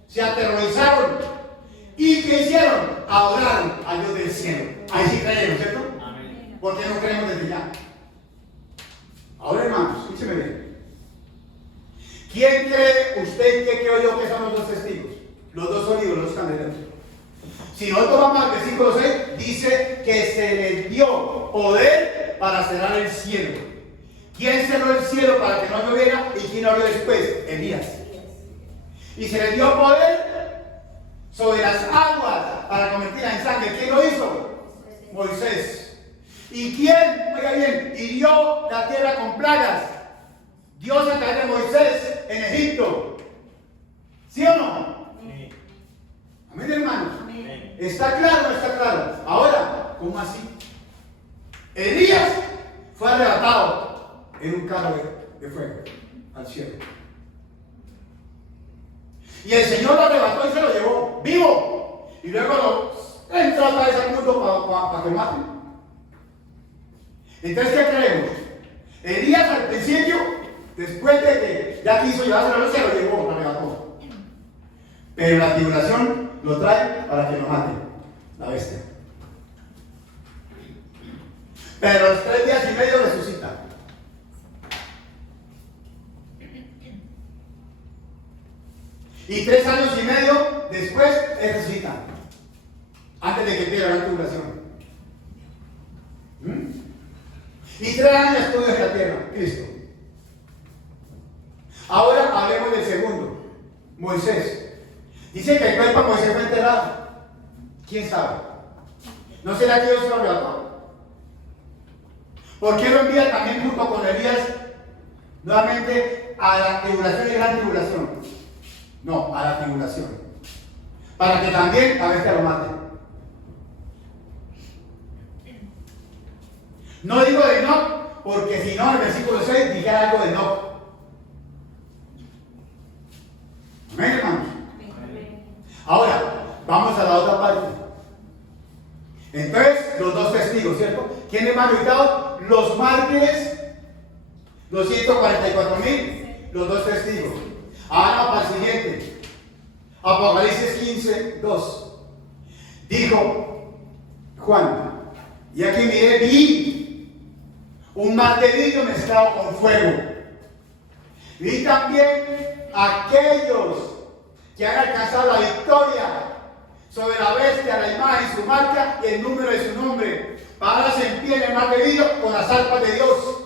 se aterrorizaron. ¿Y qué hicieron? Adoraron al Dios del cielo. Ahí sí creyeron, ¿cierto? Amén. ¿Por qué no creemos desde ya? Ahora, hermanos, escúcheme bien. ¿Quién cree usted que creo yo que son los dos testigos? Los dos olivos, los dos candeleros. Si nosotros vamos al versículo 6, dice que se les dio poder para para cerrar el cielo. ¿Quién cerró el cielo para que no lloviera y quién abrió después? Elías. Y se le dio poder sobre las aguas para convertirlas en sangre. ¿Quién lo hizo? Moisés. ¿Y quién, oiga bien, hirió la tierra con plagas? Dios a través de Moisés en Egipto. ¿Sí o no? Sí. Amén, hermanos. Amén. ¿Está claro o no está claro? Ahora, ¿cómo así? Elías fue arrebatado en un carro de fuego al cielo. Y el Señor lo arrebató y se lo llevó vivo. Y luego lo entró otra vez al mundo para que lo maten. Entonces, ¿qué creemos? Elías al principio, después de que ya quiso llevarse la luz, se lo llevó, lo arrebató. Pero la tribulación lo trae para que lo mate, la bestia. Pero a los 3 días y medio resucita. Y 3 años y medio después resucita. Antes de que pierda la tribulación. Y 3 años estuvo en la tierra, Cristo. Ahora hablemos del segundo, Moisés. Dice que el cuerpo de Moisés fue enterrado. ¿Quién sabe? ¿No será que Dios lo arrebató? ¿Por qué lo envía también junto con Elías nuevamente a la tribulación y gran tribulación? No, a la tribulación. Para que también a veces lo maten. No digo de Enoc, porque si no, en el versículo 6 dijera algo de Enoc. Amén, hermanos. Ahora, vamos a la otra parte. Entonces, los 2 testigos, ¿cierto? ¿Quiénes van invitados? Los mártires, los 144,000, los 2 testigos. Ahora para el siguiente. Apocalipsis 15, 2. Dijo Juan, y aquí miré, vi un mar de vidrio mezclado con fuego. Vi también aquellos que han alcanzado la victoria sobre la bestia, la imagen, su marca y el número de su nombre. Pararse en pie en el mar de vidrio con las arpas de Dios.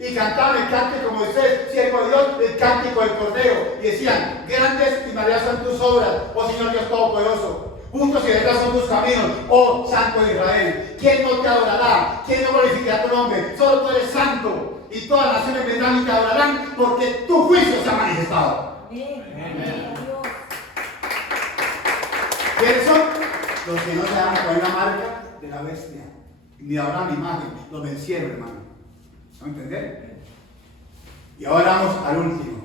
Y cantaban el cántico como Moisés, siervo de Dios, el cántico del Cordero. Y decían, grandes y maravillosas son tus obras, oh Señor Dios Todopoderoso. Justos y verdad son tus caminos, oh Santo de Israel. ¿Quién no te adorará? ¿Quién no glorificará tu nombre? Solo tú eres santo. Y todas las naciones vendrán y te adorarán, porque tu juicio se ha manifestado. ¿Quiénes son? Los que no se dan con la marca de la bestia, ni habrá mi imagen. Los vencieron, hermano. ¿No entender? Y ahora vamos al último.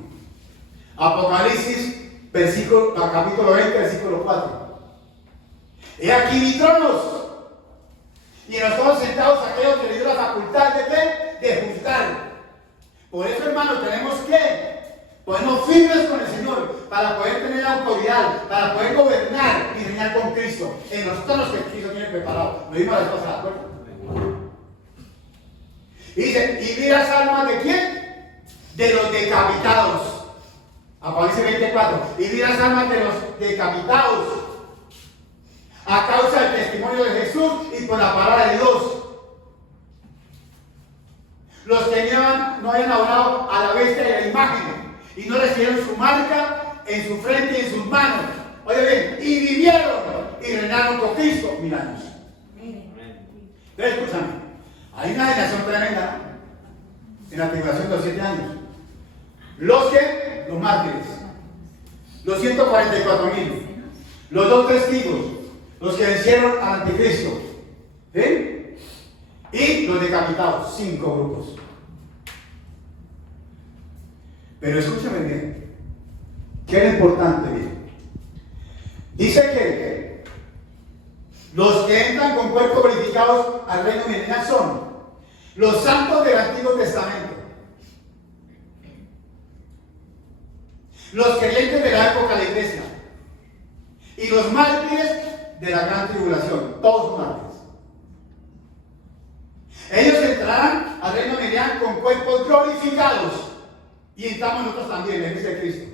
Apocalipsis, capítulo 20, versículo 4. He aquí vi tronos, y en los tronos sentados aquellos que le dio la facultad de ¿qué? De juzgar. Por eso, hermano, tenemos que ponernos firmes con el Señor para poder tener la autoridad, para poder gobernar y reinar con Cristo en los tronos que Cristo tiene preparado. Lo vimos la vez pasada, ¿de acuerdo? Y dice, ¿y vi las almas de quién? De los decapitados. Apocalipsis 24. Y vi las almas de los decapitados a causa del testimonio de Jesús y por la palabra de Dios. Los que no habían adorado a la bestia y a la imagen y no recibieron su marca en su frente y en sus manos. Oye bien, y vivieron y reinaron con Cristo 1000 años. Entonces, escúchame, hay una generación tremenda, ¿no? En la tribulación de los 7 años. Los mártires, los 144,000, los 2 testigos, los que vencieron al anticristo, ¿sí? Y los decapitados, 5 grupos. Pero escúchame bien, ¿qué es importante? Bien. Dice que los que entran con cuerpos glorificados al reino milenial son los santos del Antiguo Testamento, los creyentes de la época de la iglesia y los mártires de la gran tribulación, todos son mártires. Ellos entrarán al reino milenial con cuerpos glorificados y entramos nosotros también en la iglesia de Cristo.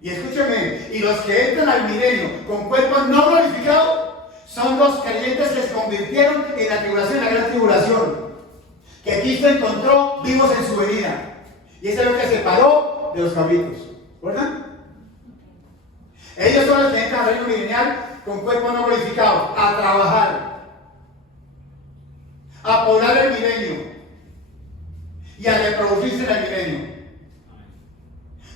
Y escúcheme, y los que entran al milenio con cuerpos no glorificados Son los creyentes que se convirtieron en la tribulación, en la gran tribulación. Que Cristo encontró vivos en su venida. Y ese es lo que separó de los cabritos. ¿Verdad? Ellos son los que entran al reino milenial con cuerpo no glorificado, a trabajar, a poblar el milenio y a reproducirse en el milenio.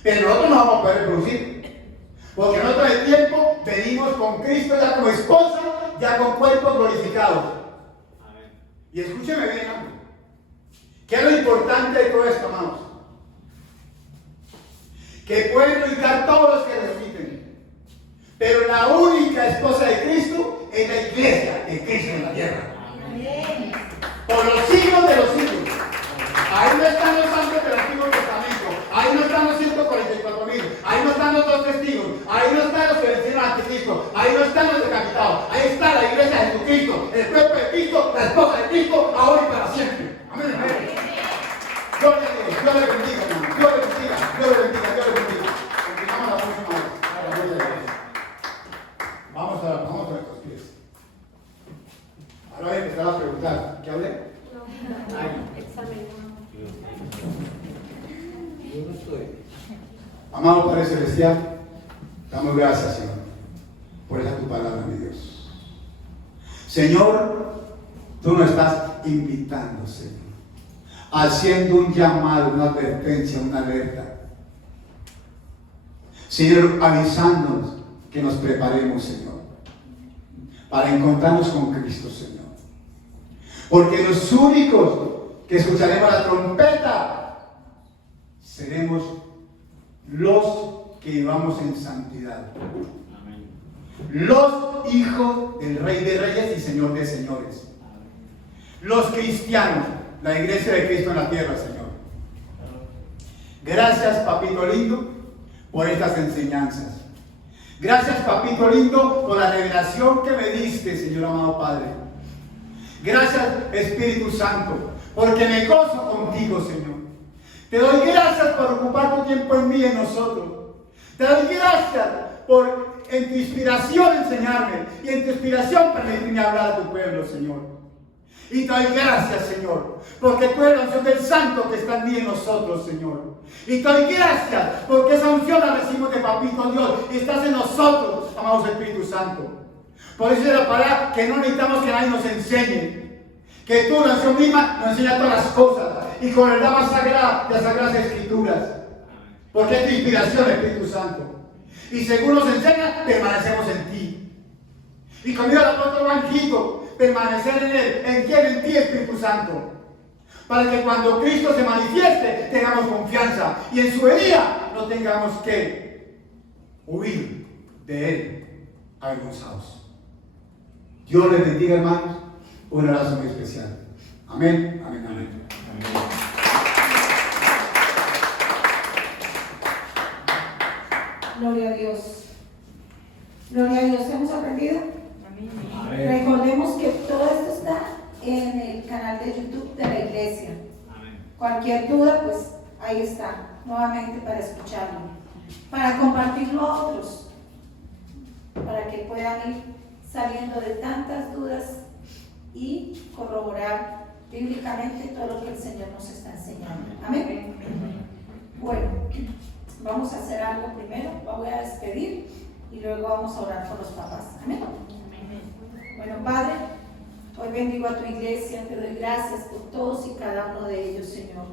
Pero nosotros no vamos a poder reproducir, porque nosotros de tiempo venimos con Cristo ya como esposa, ya con cuerpos glorificados. Y escúcheme bien, hermano. ¿Qué es lo importante de todo esto, amados? Que pueden glorificar todos los que resuciten, pero la única esposa de Cristo es la iglesia de Cristo en la tierra. Por los siglos de los siglos. Ahí no están los santos del Antiguo Testamento, ahí no están los 144,000, ahí no están los 2 testigos, ahí no están los que vencieron al anticristo, ahí no están los decapitados, ahí está la iglesia de Jesucristo, el cuerpo de Cristo, la esposa de Cristo, ahora y para siempre. Amén, amén. Gloria a Dios, Dios le bendiga, hermano, Dios le bendiga, Dios le bendiga, Dios le bendiga. Continuamos la próxima vez. Vamos a nuestros pies. Ahora voy a empezar a preguntar. ¿Qué hablé? Amado Padre Celestial, damos gracias, Señor, por esa tu palabra, mi Dios. Señor, tú nos estás invitando, Señor, haciendo un llamado, una advertencia, una alerta. Señor, avisándonos que nos preparemos, Señor, para encontrarnos con Cristo, Señor. Porque los únicos que escucharemos la trompeta seremos los que vivamos en santidad. Amén. Los hijos del Rey de Reyes y Señor de Señores. Los cristianos, la iglesia de Cristo en la tierra, Señor. Gracias, papito lindo, por estas enseñanzas. Gracias, papito lindo, por la revelación que me diste, Señor amado Padre. Gracias, Espíritu Santo, porque me gozo contigo, Señor. Te doy gracias por ocupar tu tiempo en mí y en nosotros. Te doy gracias por en tu inspiración enseñarme y en tu inspiración permitirme hablar a tu pueblo, Señor. Y te doy gracias, Señor, porque tú eres la unción del Santo que está en mí y en nosotros, Señor. Y te doy gracias porque esa unción la recibimos de Papito Dios y estás en nosotros, amados Espíritu Santo. Por eso es la palabra que no necesitamos que nadie nos enseñe. Que tú, la unción misma, nos enseña todas las cosas y con verdad más sagrada de las Sagradas Escrituras. Porque es tu inspiración, Espíritu Santo. Y según nos enseña, permanecemos en ti. Y conmigo el apóstol Banquito, permanecer en él. ¿En quién? En ti, Espíritu Santo. Para que cuando Cristo se manifieste, tengamos confianza. Y en su venida no tengamos que huir de él avergonzados. Dios les bendiga, hermanos. Un abrazo muy especial. Amén, amén, amén. Gloria a Dios. Gloria a Dios. ¿Hemos aprendido? Amén. Recordemos que todo esto está en el canal de YouTube de la iglesia. Amén. Cualquier duda, pues ahí está, nuevamente para escucharlo, para compartirlo a otros, para que puedan ir saliendo de tantas dudas y corroborar bíblicamente todo lo que el Señor nos está enseñando. Amén. Bueno, vamos a hacer algo primero. Voy a despedir y luego vamos a orar por los papás. Amén. Bueno, Padre, hoy bendigo a tu iglesia. Te doy gracias por todos y cada uno de ellos, Señor.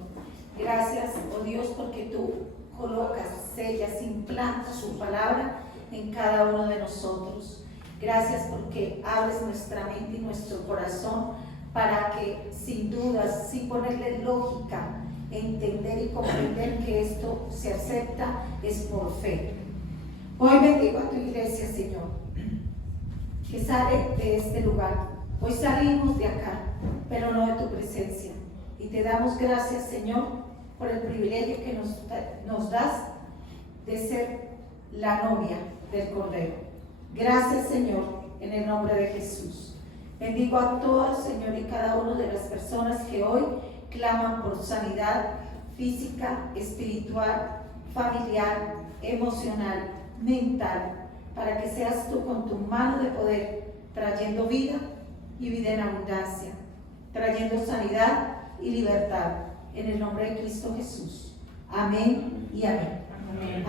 Gracias, oh Dios, porque tú colocas, sellas, implantas su palabra en cada uno de nosotros. Gracias porque abres nuestra mente y nuestro corazón para que, sin dudas, sin ponerle lógica, entender y comprender que esto se acepta es por fe. Hoy bendigo a tu iglesia, Señor, que sale de este lugar. Hoy salimos de acá, pero no de tu presencia. Y te damos gracias, Señor, por el privilegio que nos das de ser la novia del Cordero. Gracias, Señor, en el nombre de Jesús. Bendigo a todas, Señor, y cada una de las personas que hoy claman por sanidad física, espiritual, familiar, emocional, mental, para que seas tú con tu mano de poder trayendo vida y vida en abundancia, trayendo sanidad y libertad. En el nombre de Cristo Jesús. Amén y amén. Amén.